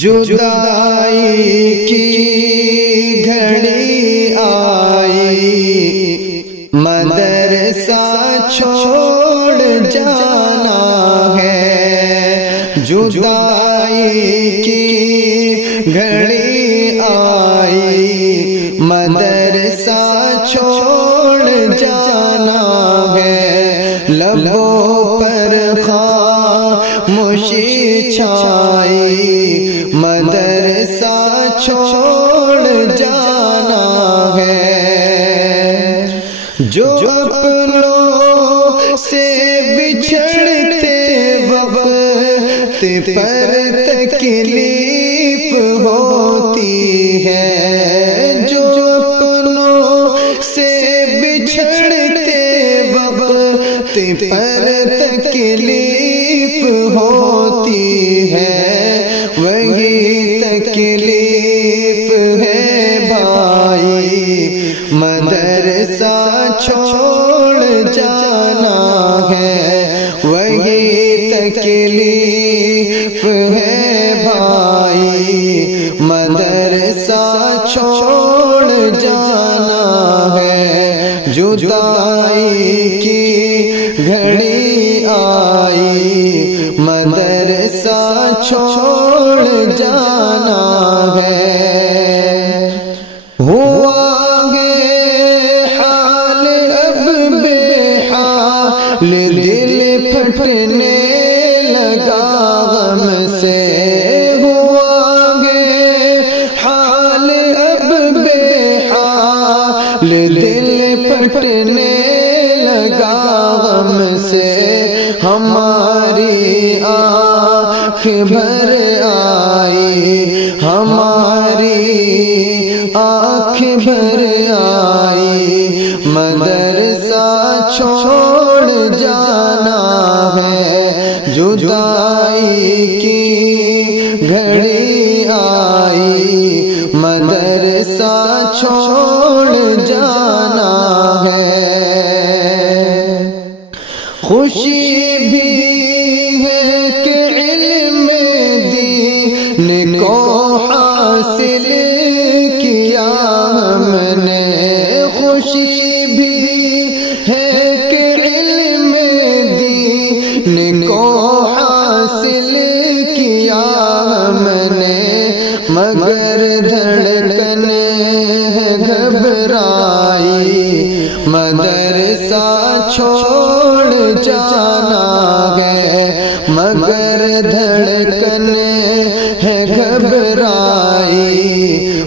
جدائی کی گھڑی آئی، مدرسہ چھوڑ جانا ہے۔ جدائی کی گھڑی آئی، مدرسہ چھوڑ جانا ہے۔ لبوں پر خاموشی چھائی، مدرسہ چھوڑ جانا ہے۔ جو اپنوں سے بچھڑتے وقت پر تکلیف ہوتی ہے، جو اپنوں سے بچھڑتے وقت پر تکلیف ہوتی ہے، وہی تکلیف ہے بھائی، مدرسہ چھوڑ جانا ہے، وہی تکلیف ہے بھائی، مدرسہ چھوڑ جانا ہے۔ جدائی کی گھڑی آئی، مدرسہ چھوڑ جانا ہے۔ ہوا ہے حال اب بے حال، دل پھٹنے لگا غم سے۔ ہوا ہے حال اب بے حال، دل پھٹنے لگا غم سے۔ ہماری آنکھ بھر آئی، ہماری آنکھ بھر آئی، مدرسہ چھوڑ جانا ہے۔ جدائی کی گھڑی آئی، مدرسہ چھوڑ جانا ہے۔ خوشی بھی ہے کہ علم دین کو حاصل کیا ہم نے، خوشی بھی ہے کہ علم دین کو حاصل کیا ہم نے، مگر دھڑکن ہے گھبرائی، مدرسہ چھوڑ جانا ہے، مگر دھڑکن ہے گھبرائی،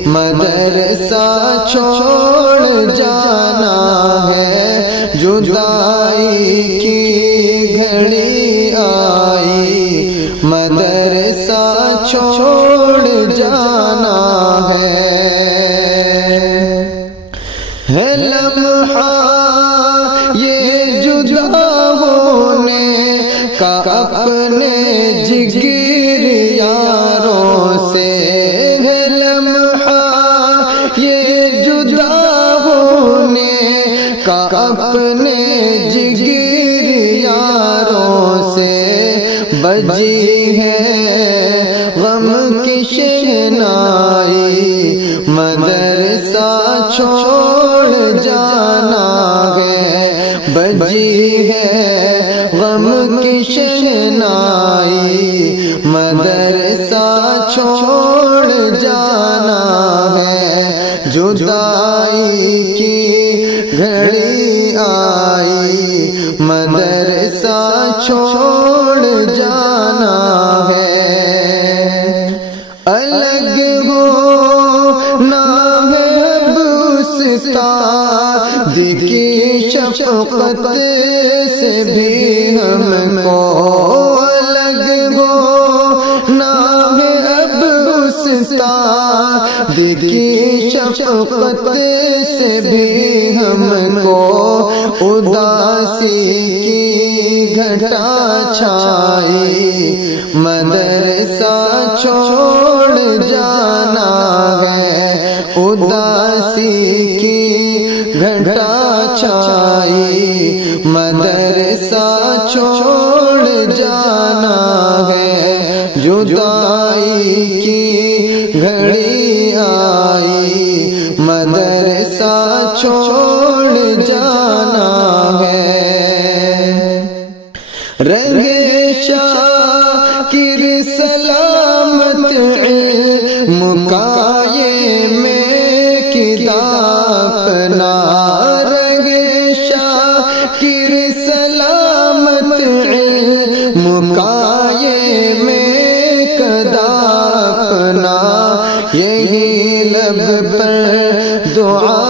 مدرسہ چھوڑ جانا ہے۔ جدائی کی گھڑی آئی، مدرسہ چھوڑ جانا ہے لمحہ یہ جدا ہونے کا اپنے جگر یاروں سے، ہے لمحہ یہ جدا ہونے کا اپنے جگر یاروں سے۔ بجی ہے غم کی شہنائی، مدرسہ چھوڑ جانا ہے، بجی ہے غم کی شہنائی، مدرسہ چھوڑ جانا ہے۔ جدائی کی گھڑی آئی، مدرسہ چھوڑ جانا ہے۔ الگ ہونا ہے اب استاد کی شفقت سے بھی ہم کو، الگ ہونا ہے اب استاد کی شفقت سے بھی ہم کو۔ اداسی کی گھٹا چھائی، مدرسہ چھوڑ جانا ہے، اداسی کی گھٹا چھائی، مدرسہ چھوڑ جانا ہے۔ جدائی کی گھڑی آئی، مدرسہ چھوڑ جانا ہے۔ رہے شاکر سلامت علم کا یہ میکدہ اپنا، رہے شاکر سلامت علم کا یہ میکدہ اپنا، یہی لب پر دعا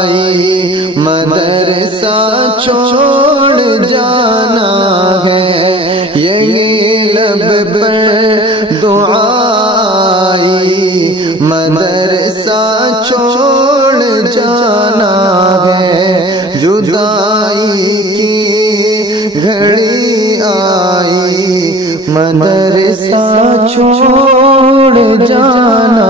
آئی، مدرسہ چھوڑ جانا ہے، یہی لب پر دعا آئی، مدرسہ چھوڑ جانا ہے۔ جدائی کی گھڑی آئی، مدرسہ چھوڑ جانا